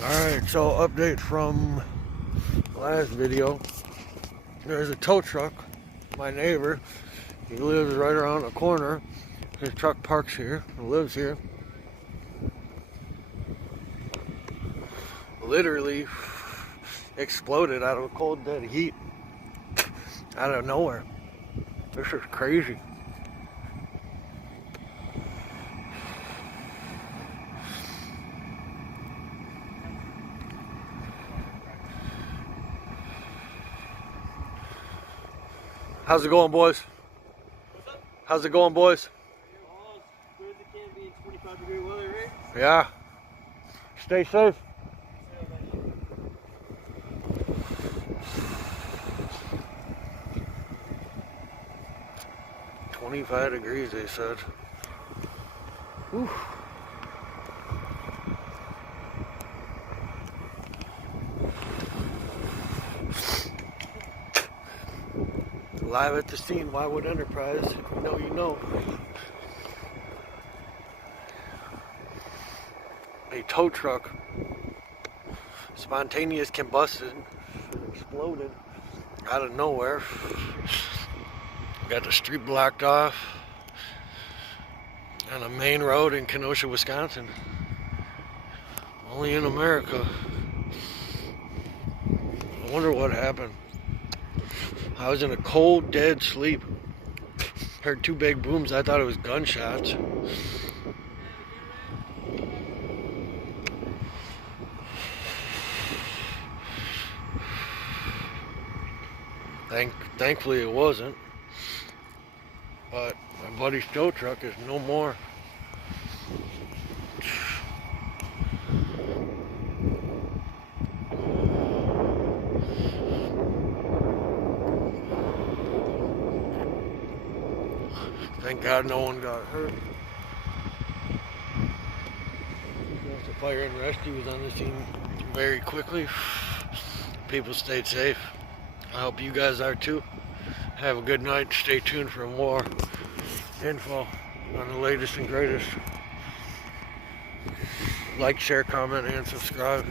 Alright, so update from last video. There's a tow truck. My neighbor, he lives right around the corner. His truck parks here and lives here. Literally exploded out of a cold dead heat. Out of nowhere. This is crazy. How's it going, boys? What's up? How's it going, boys? Well, as good as it can be in 25-degree weather, right? Yeah. Stay safe. 25 degrees, they said. Whew. Live at the scene, Wildwood Enterprise. If you know, you know. A tow truck, spontaneous combustion, exploded out of nowhere. Got the street blocked off on a main road in Kenosha, Wisconsin. Only in America. I wonder what happened. I was in a cold, dead sleep. Heard two big booms. I thought it was gunshots. Thankfully it wasn't. But my buddy's tow truck is no more. Thank God no one got hurt. The fire and rescue was on the scene very quickly. People stayed safe. I hope you guys are too. Have a good night. Stay tuned for more info on the latest and greatest. Like, share, comment, and subscribe.